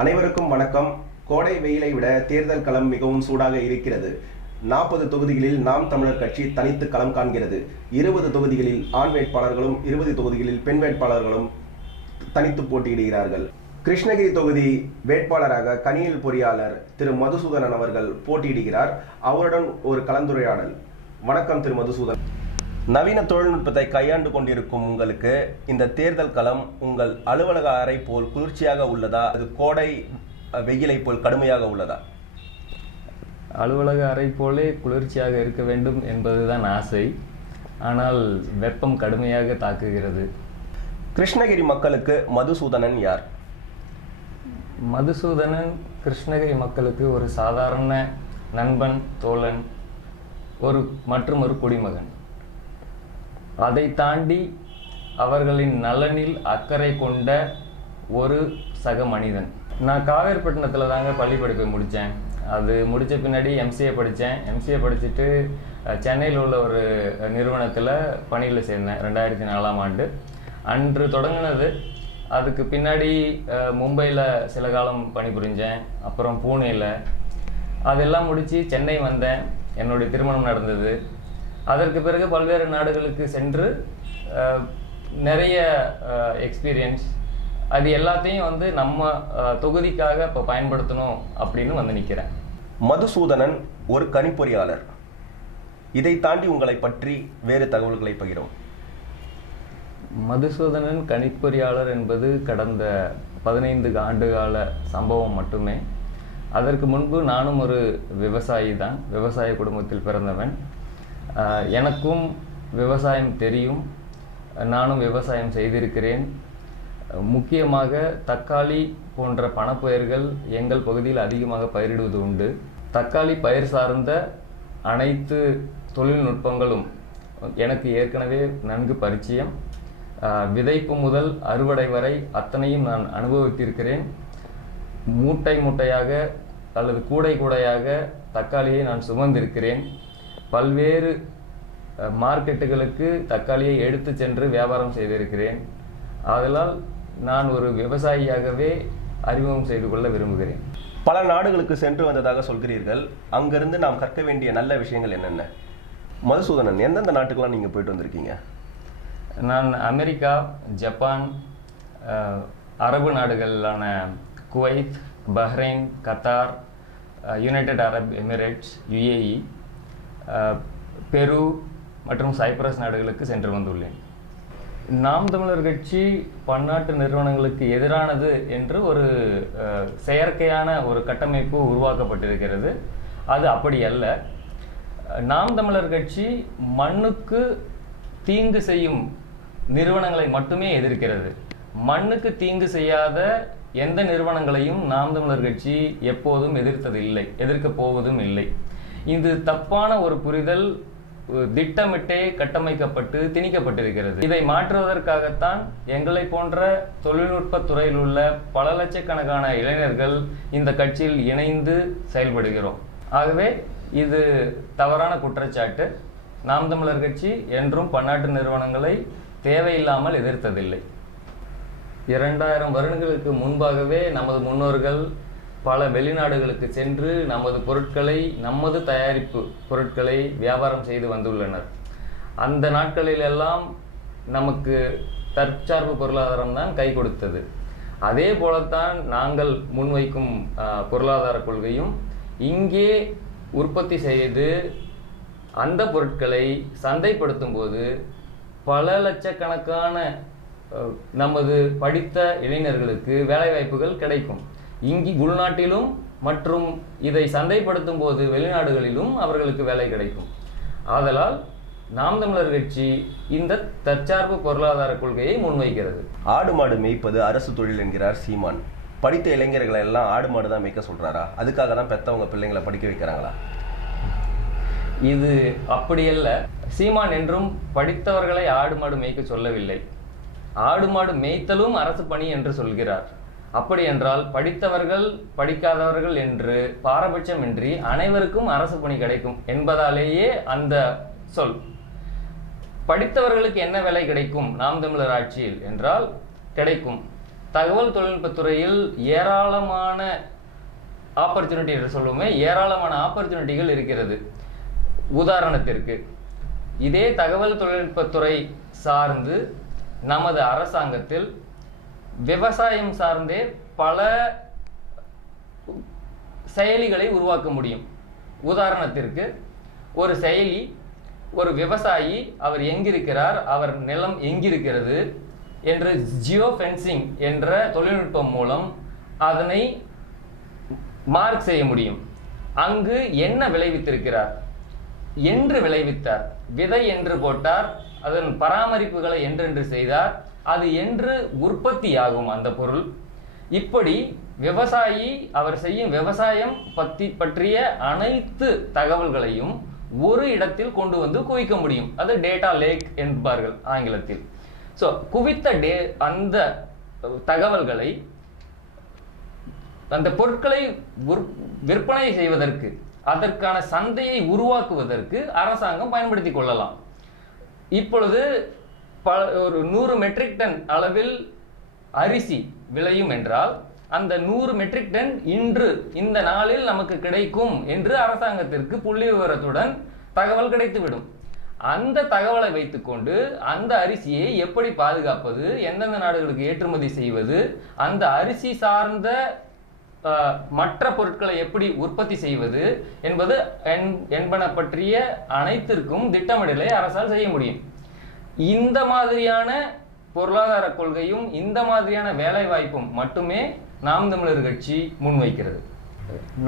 அனைவருக்கும் வணக்கம். கோடை வெயிலை விட தேர்தல் களம் மிகவும் சூடாக இருக்கிறது. நாற்பது தொகுதிகளில் நாம் தமிழர் கட்சி தனித்து களம் காண்கிறது. இருபது தொகுதிகளில் ஆண் வேட்பாளர்களும் இருபது தொகுதிகளில் பெண் வேட்பாளர்களும் தனித்து போட்டியிடுகிறார்கள். கிருஷ்ணகிரி தொகுதி வேட்பாளராக கனியல் பொறியாளர் திரு மதுசூதனன் அவர்கள் போட்டியிடுகிறார். அவருடன் ஒரு கலந்துரையாடல். வணக்கம் திரு மதுசூதன். நவீன தொழில்நுட்பத்தை கையாண்டு கொண்டிருக்கும் உங்களுக்கு இந்த தேர்தல் களம் உங்கள் அலுவலக அறை போல் குளிர்ச்சியாக உள்ளதா? அது கோடை வெயிலை போல் கடுமையாக உள்ளதா? அலுவலக அறை போலே குளிர்ச்சியாக இருக்க வேண்டும் என்பதுதான் ஆசை. ஆனால் வெப்பம் கடுமையாக தாக்குகிறது. கிருஷ்ணகிரி மக்களுக்கு மதுசூதனன் யார்? மதுசூதனன் கிருஷ்ணகிரி மக்களுக்கு ஒரு சாதாரண நண்பன் தோழன் ஒரு மற்றும் ஒரு குடிமகன். அதை தாண்டி அவர்களின் நலனில் அக்கறை கொண்ட ஒரு சக மனிதன். நான் காவேரிப்பட்டினத்தில் தாங்க பள்ளி படிப்பை முடித்தேன் அது முடித்த பின்னாடி எம்சிஏ படித்தேன் எம்சிஏ படிச்சுட்டு சென்னையில் உள்ள ஒரு நிறுவனத்தில் பணியில் சேர்ந்தேன் ரெண்டாயிரத்தி நாலாம் ஆண்டு. அன்று தொடங்கினது அதுக்கு பின்னாடி மும்பையில் சில காலம் பணிபுரிஞ்சேன் அப்புறம் பூனேயில் அதெல்லாம் முடித்து சென்னை வந்தேன். என்னுடைய திருமணம் நடந்தது. அதற்கு பிறகு பல்வேறு நாடுகளுக்கு சென்று நிறைய எக்ஸ்பீரியன்ஸ் அது எல்லாத்தையும் வந்து நம்ம தொகுதிக்காக இப்போ பயன்படுத்தணும் அப்படின்னு வந்து நிற்கிறேன் மதுசூதனன் ஒரு கணிப்பொறியாளர். இதை தாண்டி உங்களை பற்றி வேறு தகவல்களை பகிரும் மதுசூதனன் கணிப்பொறியாளர் என்பது கடந்த பதினைந்து ஆண்டுகால சம்பவம் மட்டுமே. அதற்கு முன்பு நானும் ஒரு விவசாயி தான். விவசாய குடும்பத்தில் பிறந்தவன். எனக்கும் விவசாயம் தெரியும். நானும் விவசாயம் செய்திருக்கிறேன். முக்கியமாக தக்காளி போன்ற பணப்பயிர்கள் எங்கள் பகுதியில் அதிகமாக பயிரிடுவது உண்டு. தக்காளி பயிர் சார்ந்த அனைத்து தொழில்நுட்பங்களும் எனக்கு ஏற்கனவே நன்கு பரிச்சயம். விதைப்பு முதல் அறுவடை வரை அத்தனையும் நான் அனுபவித்திருக்கிறேன். மூட்டை மூட்டையாக அல்லது கூடை கூடையாக தக்காளியை நான் சுமந்திருக்கிறேன். பல்வேறு மார்க்கெட்டுகளுக்கு தக்காளியை எடுத்து சென்று வியாபாரம் செய்திருக்கிறேன். ஆதலால் நான் ஒரு விவசாயியாகவே அறிமுகம் செய்து கொள்ள விரும்புகிறேன். பல நாடுகளுக்கு சென்று வந்ததாக சொல்கிறீர்கள். அங்கிருந்து நாம் கற்க வேண்டிய நல்ல விஷயங்கள் என்னென்ன? மதுசூதனன் எந்தெந்த நாட்டுக்கெல்லாம் நீங்கள் போயிட்டு வந்திருக்கீங்க? நான் அமெரிக்கா ஜப்பான் அரபு நாடுகளான Kuwait Bahrain Qatar United Arab Emirates UAE Peru மற்றும் சைப்ரஸ் நாடுகளுக்கு சென்று வந்துள்ளேன். நாம் தமிழர் கட்சி பன்னாட்டு நிறுவனங்களுக்கு எதிரானது என்று ஒரு செயற்கையான ஒரு கட்டமைப்பு உருவாக்கப்பட்டிருக்கிறது. அது அப்படி அல்ல. நாம் தமிழர் கட்சி மண்ணுக்கு தீங்கு செய்யும் நிறுவனங்களை மட்டுமே எதிர்க்கிறது. மண்ணுக்கு தீங்கு செய்யாத எந்த நிறுவனங்களையும் நாம் தமிழர் கட்சி எப்போதும் எதிர்த்தது இல்லை எதிர்க்கப் போவதும் இல்லை. இது தப்பான ஒரு புரிதல் திட்டமிட்டே கட்டமைக்கப்பட்டு திணிக்கப்பட்டிருக்கிறது. இதை மாற்றுவதற்காகத்தான் எங்களை போன்ற தொழில்நுட்ப துறையில் உள்ள பல லட்சக்கணக்கான இளைஞர்கள் இந்த கட்சியில் இணைந்து செயல்படுகிறோம். ஆகவே இது தவறான குற்றச்சாட்டு. நாம் தமிழர் கட்சி என்றும் பன்னாட்டு நிறுவனங்களை தேவையில்லாமல் எதிர்த்ததில்லை. இரண்டாயிரம் வருடங்களுக்கு முன்பாகவே நமது முன்னோர்கள் பல வெளிநாடுகளுக்கு சென்று நமது பொருட்களை நமது தயாரிப்பு பொருட்களை வியாபாரம் செய்து வந்துள்ளனர். அந்த நாட்களிலெல்லாம் நமக்கு தற்சார்பு பொருளாதாரம் தான் கை கொடுத்தது. அதே போலத்தான் நாங்கள் முன்வைக்கும் பொருளாதார கொள்கையும் இங்கே உற்பத்தி செய்து அந்த பொருட்களை சந்தைப்படுத்தும் போது பல லட்சக்கணக்கான நமது படித்த இளைஞர்களுக்கு வேலைவாய்ப்புகள் கிடைக்கும். இங்கு உள்நாட்டிலும் மற்றும் இதை சந்தைப்படுத்தும் போது வெளிநாடுகளிலும் அவர்களுக்கு வேலை கிடைக்கும். ஆதலால் நாம் தமிழர் கட்சி இந்த தற்சார்பு பொருளாதார கொள்கையை முன்வைக்கிறது. ஆடு மாடு மேய்ப்பது அரசு தொழில் என்கிறார் சீமான். படித்த இளைஞர்களை எல்லாம் ஆடு மாடு தான் மேய்க்க சொல்றாரா? அதுக்காக தான் பெத்தவங்க பிள்ளைங்களை படிக்க வைக்கிறாங்களா? இது அப்படியல்ல. சீமான் என்றும் படித்தவர்களை ஆடு மாடு மேய்க்க சொல்லவில்லை. ஆடு மாடு மேய்த்தலும் அரசு பணி என்று சொல்கிறார். அப்படி என்றால் படித்தவர்கள் படிக்காதவர்கள் என்று பாரபட்சமின்றி அனைவருக்கும் அரசு பணி கிடைக்கும் என்பதாலேயே அந்த சொல். படித்தவர்களுக்கு என்ன வேலை கிடைக்கும்? நாம் தமிழர் ஆட்சியில் என்றால் கிடைக்கும். தகவல் தொழில்நுட்பத் துறையில் ஏராளமான ஆப்பர்ச்சுனிட்டி என்று சொல்லுவோமே ஏராளமான ஆப்பர்ச்சுனிட்டிகள் இருக்கிறது. உதாரணத்திற்கு இதே தகவல் தொழில்நுட்பத்துறை சார்ந்து நமது அரசாங்கத்தில் விவசாயம் சார்ந்தே பல செயலிகளை உருவாக்க முடியும். உதாரணத்திற்கு ஒரு செயலி ஒரு விவசாயி அவர் எங்கிருக்கிறார் அவர் நிலம் எங்கிருக்கிறது என்று ஜியோ ஃபென்சிங் என்ற தொழில்நுட்பம் மூலம் அதனை மார்க் செய்ய முடியும். அங்கு என்ன விளைவித்திருக்கிறார்? என்று விளைவித்தார். விதை என்று போட்டார் அதன் பராமரிப்புகளை என்றென்று செய்தார் அது என்று உற்பத்தியாகும் அந்த பொருள். இப்படி விவசாயி அவர் செய்யும் விவசாயம் பற்றி பற்றிய அனைத்து தகவல்களையும் ஒரு இடத்தில் கொண்டு வந்து குவிக்க முடியும். அது டேட்டா லேக் என்பார்கள் ஆங்கிலத்தில். ஸோ குவித்த டே அந்த தகவல்களை அந்த பொருட்களை விற்பனை செய்வதற்கு அதற்கான சந்தையை உருவாக்குவதற்கு அரசாங்கம் பயன்படுத்தி கொள்ளலாம். இப்பொழுது பல ஒரு நூறு மெட்ரிக் டன் அளவில் அரிசி விளையும் என்றால் அந்த நூறு மெட்ரிக் டன் இன்று இந்த நாளில் நமக்கு கிடைக்கும் என்று அரசாங்கத்திற்கு புள்ளி விவரத்துடன் தகவல் கிடைத்துவிடும். அந்த தகவலை வைத்துக்கொண்டு அந்த அரிசியை எப்படி பாதுகாப்பது எந்தெந்த நாடுகளுக்கு ஏற்றுமதி செய்வது அந்த அரிசி சார்ந்த மற்ற பொருட்களை எப்படி உற்பத்தி செய்வது என்பது என்- என்பன பற்றிய அனைத்திற்கும் திட்டமிடலை அரசால் செய்ய முடியும். இந்த மாதிரியான பொருளாதார கொள்கையும் இந்த மாதிரியான வேலை வாய்ப்பும் மட்டுமே நாம் தமிழர் கட்சி முன்வைக்கிறது.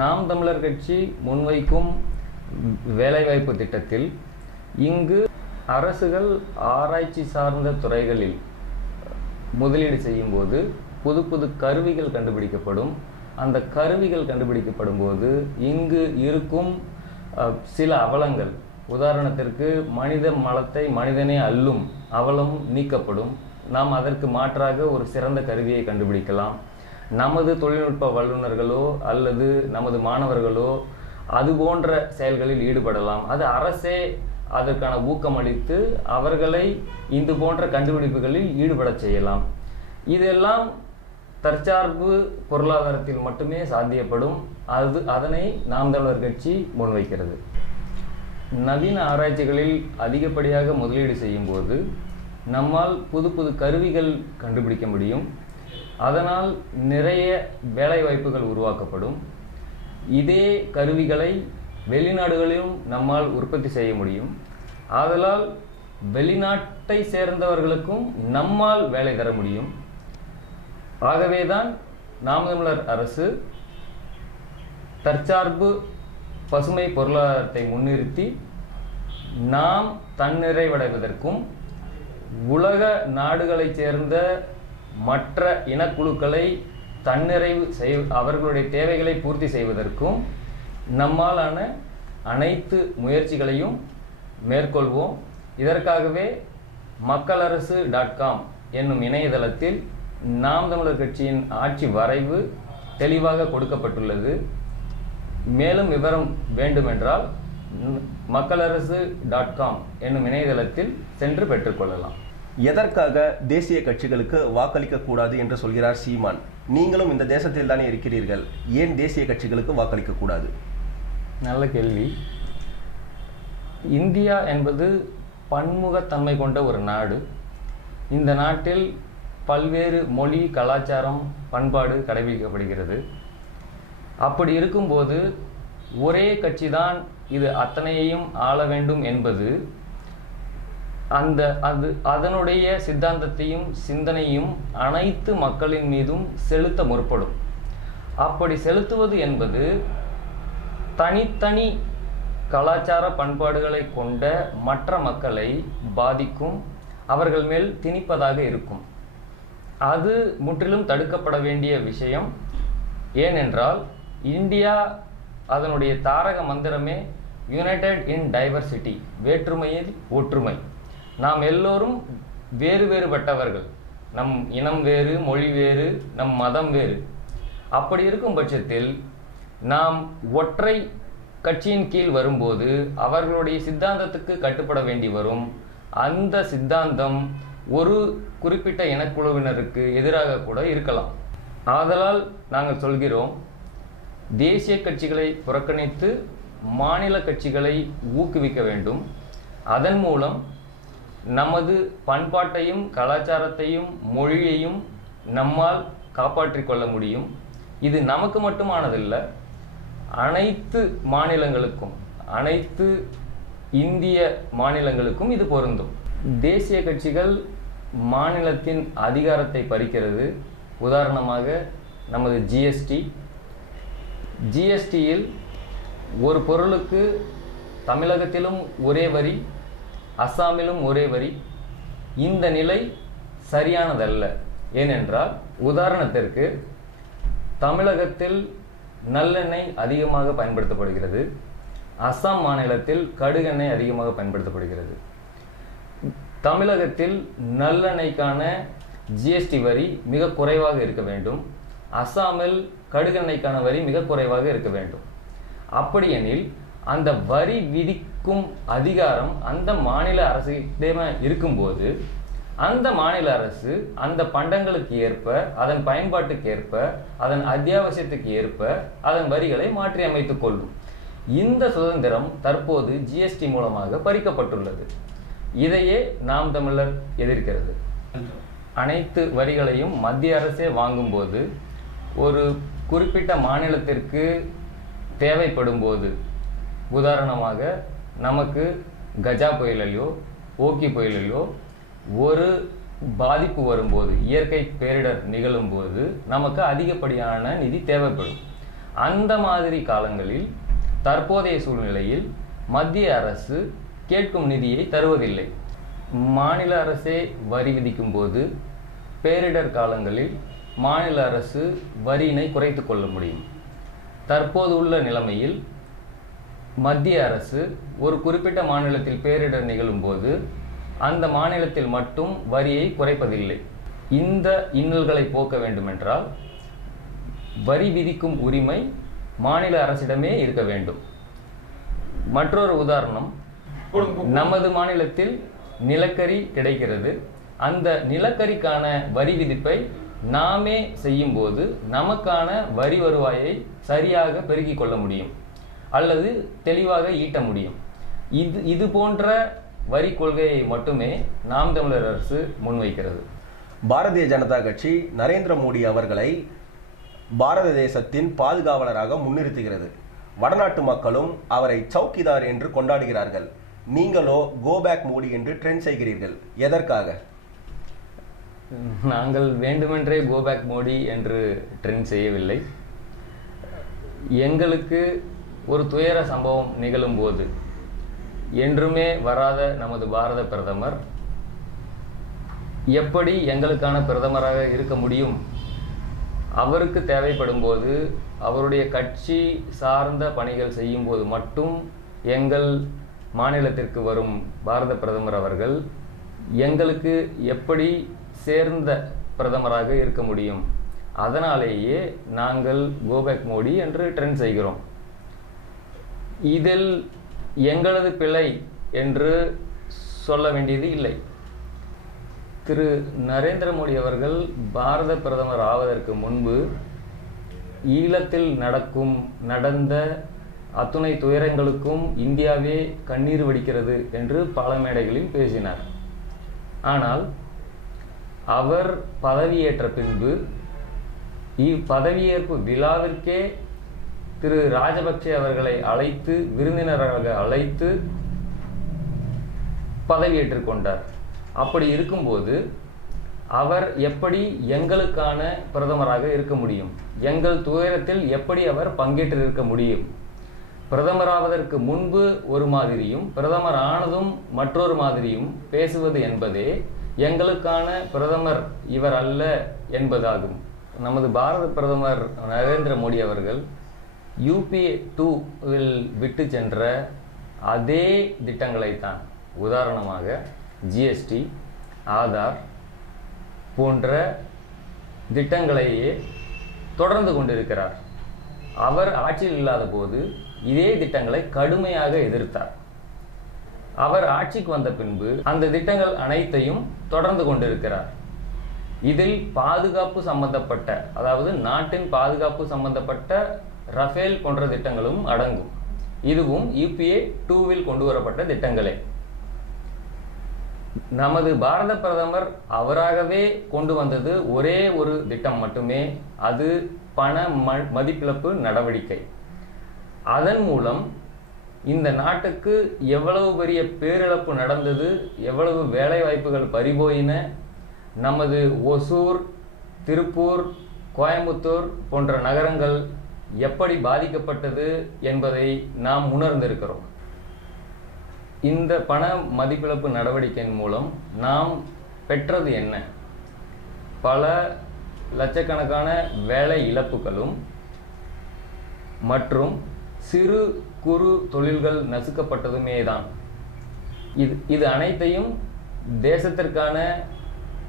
நாம் தமிழர் கட்சி முன்வைக்கும் வேலைவாய்ப்பு திட்டத்தில் இங்கு அரசுகள் ஆராய்ச்சி சார்ந்த துறைகளில் முதலீடு செய்யும்போது புது புது கருவிகள் கண்டுபிடிக்கப்படும். அந்த கருவிகள் கண்டுபிடிக்கப்படும் போது இங்கு இருக்கும் சில அவலங்கள் உதாரணத்திற்கு மனித மலத்தை மனிதனே அள்ளும் அவலம் நீக்கப்படும். நாம் அதற்கு மாற்றாக ஒரு சிறந்த கருவியை கண்டுபிடிக்கலாம். நமது தொழில்நுட்ப வல்லுநர்களோ அல்லது நமது மாணவர்களோ அது போன்ற செயல்களில் ஈடுபடலாம். அது அரசே அதற்கான ஊக்கம் அளித்து அவர்களை இது போன்ற கண்டுபிடிப்புகளில் ஈடுபடச் செய்யலாம். இதெல்லாம் தற்சார்பு பொருளாதாரத்தில் மட்டுமே சாத்தியப்படும். அது அதனை நாம் தமிழர் கட்சி முன்வைக்கிறது. நவீன ஆராய்ச்சிகளில் அதிகப்படியாக முதலீடு செய்யும்போது நம்மால் புது புது கருவிகள் கண்டுபிடிக்க முடியும். அதனால் நிறைய வேலைவாய்ப்புகள் உருவாக்கப்படும். இதே கருவிகளை வெளிநாடுகளிலும் நம்மால் உற்பத்தி செய்ய முடியும். ஆதலால் வெளிநாட்டை சேர்ந்தவர்களுக்கும் நம்மால் வேலை தர முடியும். ஆகவேதான் நாம் தமிழர் அரசு தற்சார்பு பசுமை பொருளாதாரத்தை முன்னிறுத்தி நாம் தன்னிறைவடைவதற்கும் உலக நாடுகளைச் சேர்ந்த மற்ற இனக்குழுக்களை தன்னிறைவு செய் அவர்களுடைய தேவைகளை பூர்த்தி செய்வதற்கும் நம்மாலான அனைத்து முயற்சிகளையும் மேற்கொள்வோம். இதற்காகவே மக்கள் அரசு டாட் காம் என்னும் இணையதளத்தில் நாம் தமிழர் கட்சியின் ஆட்சி வரைவு தெளிவாக கொடுக்கப்பட்டுள்ளது. மேலும் விவரம் வேண்டுமென்றால் மக்களரசு டாட் காம் என்னும் இணையதளத்தில் சென்று பெற்றுக்கொள்ளலாம் எதற்காக தேசிய கட்சிகளுக்கு வாக்களிக்க கூடாது என்று சொல்கிறார் சீமான்? நீங்களும் இந்த தேசத்தில் தானே இருக்கிறீர்கள். ஏன் தேசிய கட்சிகளுக்கு வாக்களிக்க கூடாது? நல்ல கேள்வி. இந்தியா என்பது பன்முகத்தன்மை கொண்ட ஒரு நாடு. இந்த நாட்டில் பல்வேறு மொழி கலாச்சாரம் பண்பாடு கடைபிடிக்கப்படுகிறது அப்படி இருக்கும்போது ஒரே கட்சி தான் இது அத்தனையையும் ஆள வேண்டும் என்பது அந்த அது அதனுடைய சித்தாந்தத்தையும் சிந்தனையும் அனைத்து மக்களின் மீதும் செலுத்த முற்படும். அப்படி செலுத்துவது என்பது தனித்தனி கலாச்சார பண்பாடுகளை கொண்ட மற்ற மக்களை பாதிக்கும் அவர்கள் மேல் திணிப்பதாக இருக்கும். அது முற்றிலும் தடுக்கப்பட வேண்டிய விஷயம். ஏனென்றால் இந்தியா அதனுடைய தாரக மந்திரமே யுனைடெட் இன் டைவர்சிட்டி வேற்றுமையில் ஒற்றுமை. நாம் எல்லோரும் வேறு வேறுபட்டவர்கள். நம் இனம் வேறு மொழி வேறு நம் மதம் வேறு. அப்படி இருக்கும் பட்சத்தில் நாம் ஒற்றை கட்சியின் கீழ் வரும்போது அவர்களுடைய சித்தாந்தத்துக்கு கட்டுப்பட வேண்டி வரும். அந்த சித்தாந்தம் ஒரு குறிப்பிட்ட இனக்குழுவினருக்கு எதிராக கூட இருக்கலாம். ஆதலால் நாங்கள் சொல்கிறோம் தேசிய கட்சிகளை புறக்கணித்து மாநில கட்சிகளை ஊக்குவிக்க வேண்டும். அதன் மூலம் நமது பண்பாட்டையும் கலாச்சாரத்தையும் மொழியையும் நம்மால் காப்பாற்றிக் கொள்ள முடியும். இது நமக்கு மட்டுமானதில்லை அனைத்து மாநிலங்களுக்கும் அனைத்து இந்திய மாநிலங்களுக்கும் இது பொருந்தும். தேசிய கட்சிகள் மாநிலத்தின் அதிகாரத்தை பறிக்கிறது. உதாரணமாக நமது ஜிஎஸ்டி ஜிஎஸ்டியில் ஒரு பொருளுக்கு தமிழகத்திலும் ஒரே வரி அஸ்ஸாமிலும் ஒரே வரி. இந்த நிலை சரியானதல்ல. ஏனென்றால் உதாரணத்திற்கு தமிழகத்தில் நல்லெண்ணெய் அதிகமாக பயன்படுத்தப்படுகிறது. அஸ்ஸாம் மாநிலத்தில் கடுகெண்ணெய் அதிகமாக பயன்படுத்தப்படுகிறது. தமிழகத்தில் நல்லெண்ணெய்க்கான ஜிஎஸ்டி வரி மிக குறைவாக இருக்க வேண்டும். அஸ்ஸாமில் கடுகெண்ணெய்க்கான வரி மிக குறைவாக இருக்க வேண்டும். அப்படியெனில் அந்த வரி விதிக்கும் அதிகாரம் அந்த மாநில அரசிடமே இருக்கும்போது அந்த மாநில அரசு அந்த பண்டங்களுக்கு ஏற்ப அதன் பயன்பாட்டுக்கு ஏற்ப அதன் அத்தியாவசியத்துக்கு ஏற்ப அதன் வரிகளை மாற்றி அமைத்துக் கொள்ளும். இந்த சுதந்திரம் தற்போது ஜிஎஸ்டி மூலமாக பறிக்கப்பட்டுள்ளது. இதையே நாம் தமிழர் எதிர்க்கிறது. அனைத்து வரிகளையும் மத்திய அரசே வாங்கும்போது ஒரு குறிப்பிட்ட மாநிலத்திற்கு தேவைப்படும் போது உதாரணமாக நமக்கு கஜா புயலையோ ஓக்கி புயலையோ ஒரு பாதிப்பு வரும்போது இயற்கை பேரிடர் நிகழும்போது நமக்கு அதிகப்படியான நிதி தேவைப்படும். அந்த மாதிரி காலங்களில் தற்போதைய சூழ்நிலையில் மத்திய அரசு கேட்கும் நிதியை தருவதில்லை. மாநில அரசே வரி விதிக்கும் போது பேரிடர் காலங்களில் மாநில அரசு வரியினை குறைத்து கொள்ள முடியும். தற்போது உள்ள நிலைமையில் மத்திய அரசு ஒரு குறிப்பிட்ட மாநிலத்தில் பேரிடர் நிகழும்போது அந்த மாநிலத்தில் மட்டும் வரியை குறைப்பதில்லை. இந்த இன்னல்களை போக்க வேண்டுமென்றால் வரி விதிக்கும் உரிமை மாநில அரசிடமே இருக்க வேண்டும். மற்றொரு உதாரணம் நமது மாநிலத்தில் நிலக்கரி கிடைக்கிறது. அந்த நிலக்கரிக்கான வரி விதிப்பை நாமே செய்யும்போது நமக்கான வரி வருவாயை சரியாக பெருக்கிக் கொள்ள முடியும் அல்லது தெளிவாக ஈட்ட முடியும். இது இது போன்ற வரி கொள்கையை மட்டுமே நாம் தமிழர் அரசு முன்வைக்கிறது. பாரதிய ஜனதா கட்சி நரேந்திர மோடி அவர்களை பாரத தேசத்தின் பாதுகாவலராக முன்னிறுத்துகிறது. வடநாட்டு மக்களும் அவரை சௌக்கிதார் என்று கொண்டாடுகிறார்கள். நீங்களோ கோபேக் மோடி என்று ட்ரெண்ட் செய்கிறீர்கள். எதற்காக? நாங்கள் வேண்டுமென்றே கோபேக் மோடி என்று ட்ரெண்ட் செய்யவில்லை. எங்களுக்கு ஒரு துயர சம்பவம் நிகழும்போது என்றுமே வராத நமது பாரத பிரதமர் எப்படி எங்களுக்கான பிரதமராக இருக்க முடியும்? அவருக்கு தேவைப்படும் போது அவருடைய கட்சி சார்ந்த பணிகள் செய்யும்போது மட்டும் எங்கள் மாநிலத்திற்கு வரும் பாரத பிரதமர் அவர்கள் எங்களுக்கு எப்படி சேர்ந்த பிரதமராக இருக்க முடியும். அதனாலேயே நாங்கள் கோபேக் மோடி என்று ட்ரெண்ட் செய்கிறோம். இதில் எங்களது பிழை என்று சொல்ல வேண்டியது இல்லை. திரு நரேந்திர மோடி அவர்கள் பாரத பிரதமர் ஆவதற்கு முன்பு ஈழத்தில் நடக்கும் நடந்த அத்துணை துயரங்களுக்கும் இந்தியாவே கண்ணீர் வடிக்கிறது என்று பல மேடைகளில் பேசினார். ஆனால் அவர் பதவியேற்ற பின்பு இப்பதவியேற்பு விழாவிற்கே திரு ராஜபக்சே அவர்களை அழைத்து விருந்தினராக அழைத்து பதவியேற்றுக் கொண்டார். அப்படி இருக்கும்போது அவர் எப்படி எங்களுக்கான பிரதமராக இருக்க முடியும்? எங்கள் துயரத்தில் எப்படி அவர் பங்கேற்றிருக்க முடியும்? பிரதமராவதற்கு முன்பு ஒரு மாதிரியும் பிரதமர் ஆனதும் மற்றொரு மாதிரியும் பேசுவது என்பதே எங்களுக்கான பிரதமர் இவர் அல்ல என்பதாகும். நமது பாரத பிரதமர் நரேந்திர மோடி அவர்கள் யூபிஏ டூவில் விட்டு சென்ற அதே திட்டங்களைத்தான். உதாரணமாக ஜிஎஸ்டி ஆதார் போன்ற திட்டங்களையே தொடர்ந்து கொண்டிருக்கிறார். அவர் ஆட்சியில் இல்லாத போது இதே திட்டங்களை கடுமையாக எதிர்த்தார். அவர் ஆட்சிக்கு வந்த பின்பு அந்த திட்டங்கள் அனைத்தையும் தொடர்ந்து கொண்டிருக்கிறார். இதில் பாதுகாப்பு சம்பந்தப்பட்ட அதாவது நாட்டின் பாதுகாப்பு சம்பந்தப்பட்ட ரஃபேல் போன்ற திட்டங்களும் அடங்கும். இதுவும் யூபிஏ டூவில் கொண்டு வரப்பட்ட திட்டங்களே. நமது பாரத பிரதமர் அவராகவே கொண்டு வந்தது ஒரே ஒரு திட்டம் மட்டுமே அது பண ம மதிப்பிழப்பு நடவடிக்கை. அதன் மூலம் இந்த நாட்டுக்கு எவ்வளவு பெரிய பேரிழப்பு நடந்தது எவ்வளவு வேலைவாய்ப்புகள் பறிபோயின நமது ஒசூர் திருப்பூர் கோயம்புத்தூர் போன்ற நகரங்கள் எப்படி பாதிக்கப்பட்டது என்பதை நாம் உணர்ந்திருக்கிறோம். இந்த பண மதிப்பிழப்பு நடவடிக்கையின் மூலம் நாம் பெற்றது என்ன? பல லட்சக்கணக்கான வேலை இழப்புகளும் மற்றும் சிறு குறு தொழில்கள் நசுக்கப்பட்டதுமே தான் இது இது அனைத்தையும் தேசத்திற்கான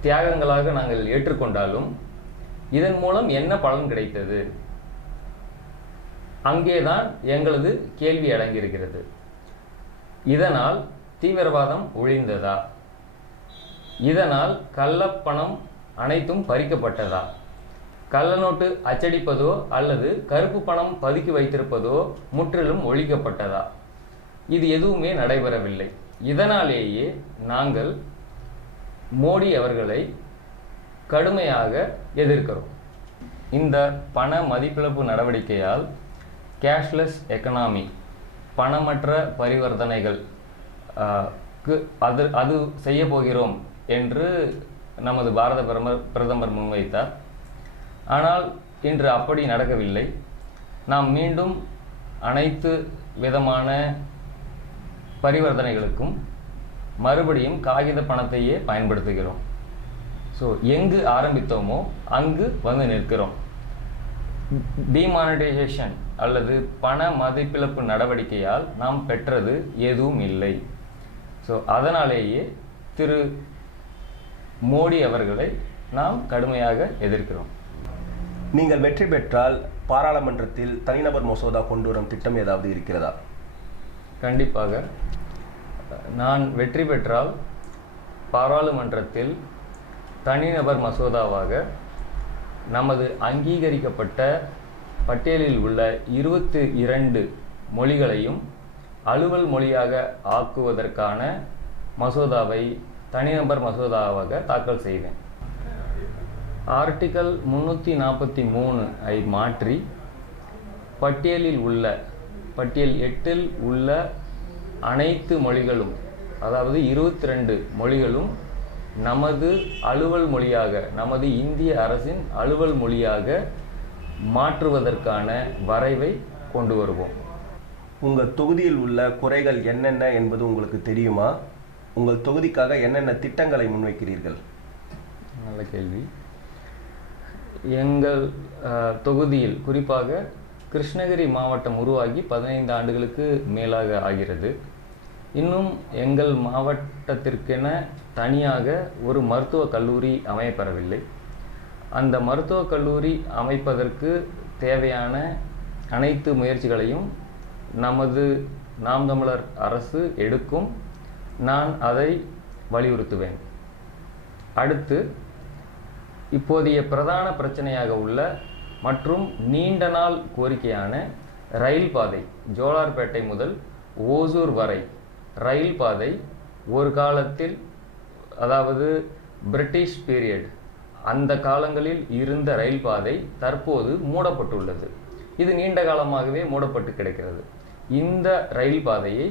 தியாகங்களாக நாங்கள் ஏற்றுக்கொண்டாலும் இதன் மூலம் என்ன பலன் கிடைத்தது? அங்கேதான் எங்களது கேள்வி அடங்கியிருக்கிறது. இதனால் தீவிரவாதம் ஒழிந்ததா? இதனால் கள்ளப்பணம் அனைத்தும் பறிக்கப்பட்டதா? கள்ளநோட்டு அச்சடிப்பதோ அல்லது கருப்பு பணம் பதுக்கி வைத்திருப்பதோ முற்றிலும் ஒழிக்கப்பட்டதா? இது எதுவுமே நடைபெறவில்லை. இதனாலேயே நாங்கள் மோடி அவர்களை கடுமையாக எதிர்க்கிறோம். இந்த பண மதிப்பிழப்பு நடவடிக்கையால் கேஷ்லெஸ் எக்கனாமி பணமற்ற பரிவர்த்தனைகள் க்கு அது அது செய்ய போகிறோம் என்று நமது பாரத பிரதமர் பிரதமர் முன்வைத்தார். ஆனால் இன்று அப்படி நடக்கவில்லை. நாம் மீண்டும் அனைத்து விதமான பரிவர்த்தனைகளுக்கும் மறுபடியும் காகித பணத்தையே பயன்படுத்துகிறோம். ஸோ எங்கு ஆரம்பித்தோமோ அங்கு வந்து நிற்கிறோம். டிமானிட்டைசேஷன் அல்லது பண மதிப்பிழப்பு நடவடிக்கையால் நாம் பெற்றது எதுவும் இல்லை. ஸோ அதனாலேயே திரு மோடி அவர்களை நாம் கடுமையாக எதிர்க்கிறோம். நீங்கள் வெற்றி பெற்றால் பாராளுமன்றத்தில் தனிநபர் மசோதா கொண்டு வரும் திட்டம் ஏதாவது இருக்கிறதா? கண்டிப்பாக. நான் வெற்றி பெற்றால் பாராளுமன்றத்தில் தனிநபர் மசோதாவாக நமது அங்கீகரிக்கப்பட்ட பட்டியலில் உள்ள இருபத்தி இரண்டு மொழிகளையும் அலுவல் மொழியாக ஆக்குவதற்கான மசோதாவை தனிநபர் மசோதாவாக தாக்கல் செய்வேன் ஆர்டிகல் முன்னூற்றி நாற்பத்தி மூணு ஐ மாற்றி பட்டியலில் உள்ள பட்டியல் எட்டில் உள்ள அனைத்து மொழிகளும் அதாவது இருபத்தி ரெண்டு மொழிகளும் நமது அலுவல் மொழியாக நமது இந்திய அரசின் அலுவல் மொழியாக மாற்றுவதற்கான வரைவை கொண்டு வருவோம். உங்கள் தொகுதியில் உள்ள குறைகள் என்னென்ன என்பது உங்களுக்கு தெரியுமா? உங்கள் தொகுதிக்காக என்னென்ன திட்டங்களை முன்வைக்கிறீர்கள்? நல்ல கேள்வி. எங்கள் தொகுதியில் குறிப்பாக கிருஷ்ணகிரி மாவட்டம் உருவாகி பதினைந்து ஆண்டுகளுக்கு மேலாக ஆகிறது. இன்னும் எங்கள் மாவட்டத்திற்கென தனியாக ஒரு மருத்துவக் கல்லூரி அமையப்பெறவில்லை. அந்த மருத்துவக் கல்லூரி அமைப்பதற்கு தேவையான அனைத்து முயற்சிகளையும் நமது நாம் தமிழர் அரசு எடுக்கும். நான் அதை வலியுறுத்துவேன். அடுத்து இப்போதைய பிரதான பிரச்சனையாக உள்ள மற்றும் நீண்ட நாள் கோரிக்கையான ரயில் பாதை ஜோலார்பேட்டை முதல் ஓசூர் வரை ரயில் பாதை ஒரு காலத்தில் அதாவது பிரிட்டிஷ் பீரியட் அந்த காலங்களில் இருந்த ரயில் பாதை தற்போது மூடப்பட்டுள்ளது. இது நீண்ட காலமாகவே மூடப்பட்டு கிடக்கிறது. இந்த ரயில் பாதையை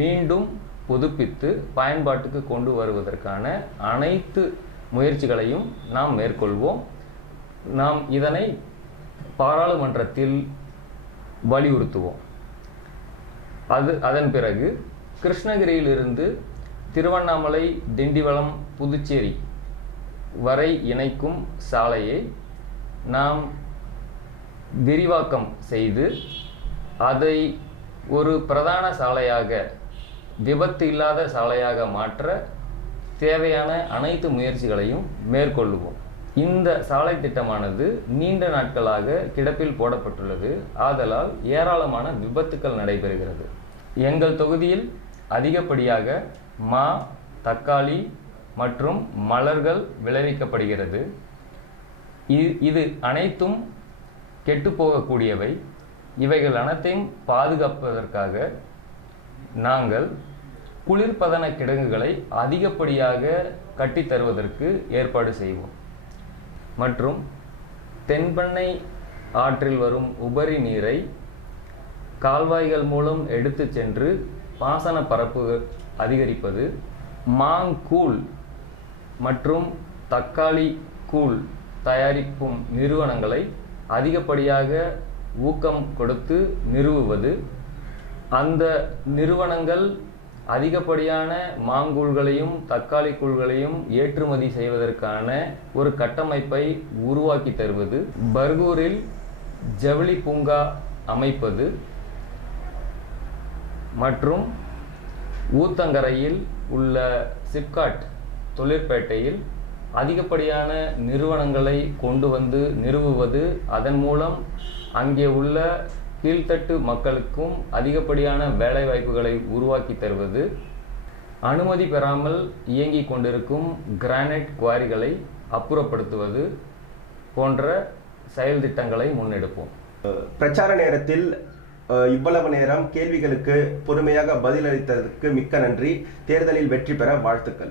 மீண்டும் புதுப்பித்து பயன்பாட்டுக்கு கொண்டு வருவதற்கான அனைத்து முயற்சிகளையும் நாம் மேற்கொள்வோம். நாம் இதனை பாராளுமன்றத்தில் வலியுறுத்துவோம். அது அதன் பிறகு கிருஷ்ணகிரியிலிருந்து திருவண்ணாமலை திண்டிவனம் புதுச்சேரி வரை இணைக்கும் சாலையை நாம் விரிவாக்கம் செய்து அதை ஒரு பிரதான சாலையாக விபத்து இல்லாத சாலையாக மாற்ற தேவையான அனைத்து முயற்சிகளையும் மேற்கொள்ளுவோம். இந்த சாலை திட்டமானது நீண்ட நாட்களாக கிடப்பில் போடப்பட்டுள்ளது. ஆதலால் ஏராளமான விபத்துக்கள் நடைபெறுகிறது. எங்கள் தொகுதியில் அதிகப்படியாக மா தக்காளி மற்றும் மலர்கள் விளைவிக்கப்படுகிறது. இது இது அனைத்தும் கெட்டுப்போகக்கூடியவை. இவைகள் அனைத்தையும் பாதுகாப்பதற்காக நாங்கள் குளிர்பதன கிடங்குகளை அதிகப்படியாக கட்டித்தருவதற்கு ஏற்பாடு செய்வோம். மற்றும் தென்பெண்ணை ஆற்றில் வரும் உபரி நீரை கால்வாய்கள் மூலம் எடுத்துச் சென்று பாசன பரப்பு அதிகரிப்பது மாங்கூழ் மற்றும் தக்காளி கூழ் தயாரிக்கும் நிறுவனங்களை அதிகப்படியாக ஊக்கம் கொடுத்து நிறுவுவது அந்த நிறுவனங்கள் அதிகப்படியான மாங்கூழ்களையும் தக்காளி கூழ்களையும் ஏற்றுமதி செய்வதற்கான ஒரு கட்டமைப்பை உருவாக்கி தருவது பர்கூரில் ஜவுளி பூங்கா அமைப்பது மற்றும் ஊத்தங்கரையில் உள்ள சிப்காட் தொழிற்பேட்டையில் அதிகப்படியான நிறுவனங்களை கொண்டு வந்து நிறுவுவது அதன் மூலம் அங்கே உள்ள கீழ்த்தட்டு மக்களுக்கும் அதிகப்படியான வேலைவாய்ப்புகளை உருவாக்கி தருவது அனுமதி பெறாமல் இயங்கிக் கொண்டிருக்கும் கிரானைட் குவாரிகளை அப்புறப்படுத்துவது போன்ற செயல் திட்டங்களை முன்னெடுப்போம். பிரச்சார நேரத்தில் இவ்வளவு நேரம் கேள்விகளுக்கு பொறுமையாக பதிலளித்ததற்கு மிக்க நன்றி. தேர்தலில் வெற்றி பெற வாழ்த்துக்கள்.